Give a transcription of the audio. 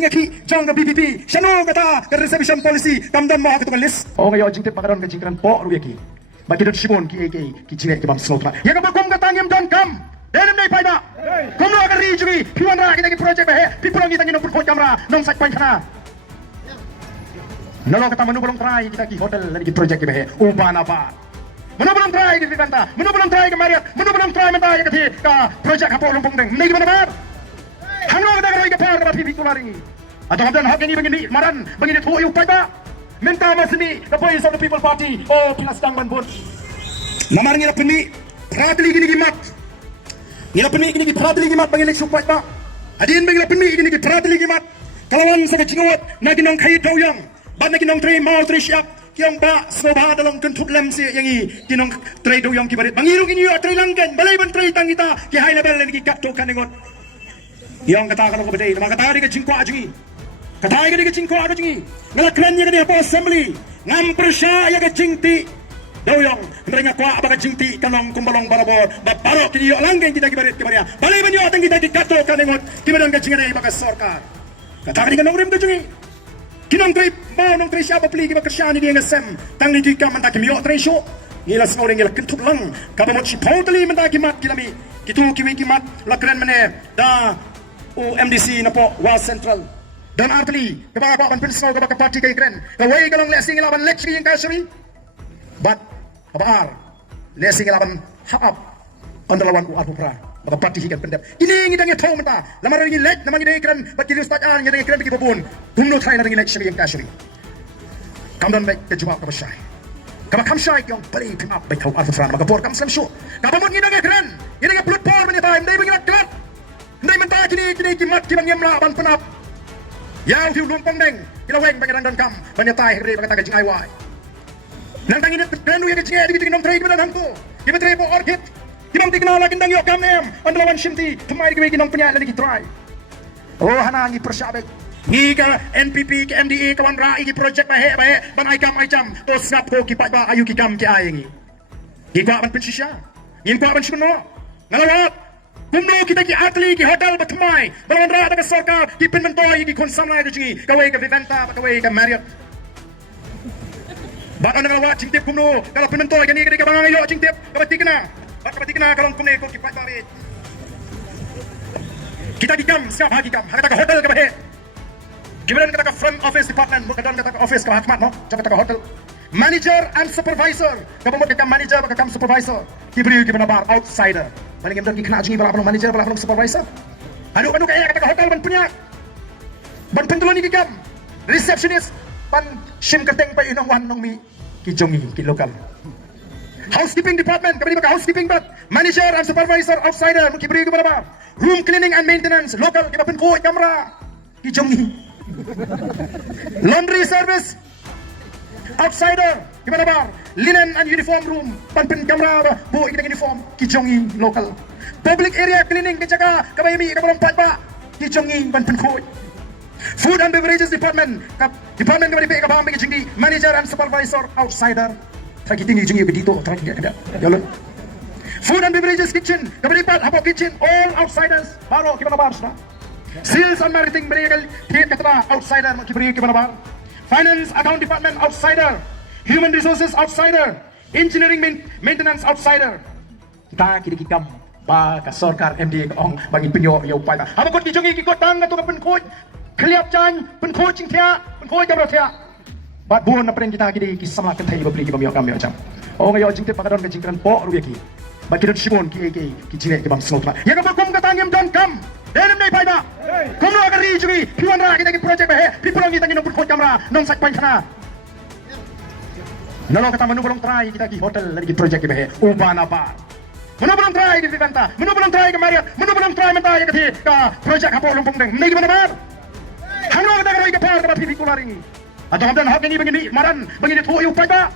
jingaki jong ka BPP shano kata ka reservation policy kamdan mo ka list o ngayon jingtip makaron ka jingkran po ruya ki bakit shibon ki ki jingaki bam snotma ya ka kum ka tangim don kam denem nay paida kumno ka rijuri piwan ra kita ki project he people ngi tangin pur kamera nong sak pan kana nalo kata manu belum try kita ki hotel lagi ki project he ubana pa manu belum try ki vivanta manu belum try ki mariat manu belum try menta ya ka project hapo lumpung deng nei gimana bar hangno ka daga ka par ka pipi kularingi atau dan hak ini begini maran begini tu you pada minta masini the voice of the people party oh pinasdang banbun namar ngira peni pradli gini gimat ngira peni gini pradli gimat bangilek supai ba adin bangila peni gini pradli gimat kalawan sa kacingot na ginong khai tawyang ban na ginong tre mau tre siap kiong ba soba dalong kentuk lem si yang i ginong tre tawyang kibarit bangiru gini yo tre langgan balai ban tre tangita ki high level lagi kapto kaningot yang kata kalau kebedai nama kata dia jingko ajungi kata dia jingko ajungi ngala krennya dia apa assembly ngam persya ya ke jingti doyong mereka kuat apa jingti kanong kumbalong barabor babaro kini yo langgen kita kibarit kibaria balai banyo atang kita dikato kaningot kibadan ke jingane baka sorkar kata dia kanong rim ajungi kinong trip mau nong tre siapa peli kiba kersya ni dia ngasem tang ni dikam menta kimyo tre show ngila snoreng ngila kentuk lang kabamot si totally menta kimat kilami kitu kimi kimat lakren mene da MDC na po was central dan artli kapag ako ang Pynshai kapag party kay kren kaway galong lesing ilaban lecture yung kasuri but kabar lesing ilaban hap andalawan ko arpo pra kapag party higan pendep ini ngidang ito mata lamar yung lech naman yung kren but kini ustad ang yung kren bigi babun kumno tayo na yung lecture yung kasuri kamdan baik kejumap kapag Pynshai kapag Pynshai yung balik pimap baik kau arpo pra magapor kam slam show kapag mo ngidang yung kren ngidang yung blood pour manita hindi bagi nagkalat ndai menta kini kimat kibang yamla ban penap yang fiu lumpang deng kilaweng bagi dan kam banyatai hre bagi taga jingai wai nang tangin krenu ya jingai di nom trade badan hangko kibat repo orchid kibang tigna lagi dang yo kam em andalawan shimti tumai gibi kinong penya lagi try oh hana ngi persabek ngi ka NPP ke MDA kawan ra igi project bahe ban ai kam ai jam to sngap ko kipat ba ayu kikam ki ai ngi gi kwa ban Pynshai ngin kwa ban shkuno ngalawat kumno kita ki atli ki hotel batmai balawan ra daga sarkar ki pinmentoy ki konsam lai jingi kawai ka vivanta kawai ka marriott ba ana ngala jingtip kumno kala pinmentoy kani ka bangang yo jingtip kabatikna kalong kumne ko ki patbarit kita dikam siap hagi kam hakata ka hotel ka bahe gibaran kata ka front office department bukan kata ka office ka hakmat no kata ka hotel manager and supervisor kabamot ka manager ka kam supervisor kibri ki banabar outsider paling yang terkena jungi bala pelong manager bala pelong supervisor anu kaya kata hotel ban punya ban pentulon ni kikam receptionist ban shim keteng pa inong wan nong mi ki jongi ki lokal housekeeping department kabali ka housekeeping bat manager and supervisor outsider ki bri ki bala room cleaning and maintenance local ki pen ko kamera ki jongi laundry service outsider gimana bar linen and uniform room panpin kamera bu kita uniform kijongi local public area cleaning kejaga kabayami kabalong patba kijongi panpin khoi food and beverages department department kabali pe kabam kijongi manager and supervisor outsider tragi tinggi jongi bedito tragi ada yalo food and beverages kitchen kabali pat hapo kitchen all outsiders baro gimana bar na sales and marketing berigal thiet katra outsider kibri gimana bar finance account department outsider human resources outsider engineering maintenance outsider kita kiri kikam ba ka sarkar MD ong bagi penyo yo pai apa kot kijongi ki kot tang tu ka pen khoj khliap chan pen khoj ching thia pen khoj ka thia bat buon na pren kita kiri ki samla kan thai babli ki bam yo kam yo cham o ngayo jingte pakadon ka jingkan po ru ki ba kidon shibon ki jine ki bam snotla ya ka kum ka tangim don kam denem nei pai ba kumno agar rijui piwan ra kita ki project bahe people ngi tangin pur khoj kamera nong sak pan kana nalo kata manu belum try kita ki hotel lagi project bahe ubana bar manu belum try di vivanta manu belum try ke mariat manu belum try menta ya ka project hapo lumpung deng nei gimana bar hangno ka daga ka par ka pipi kularingi atau dan hak ini begini maran begini tu you pai ba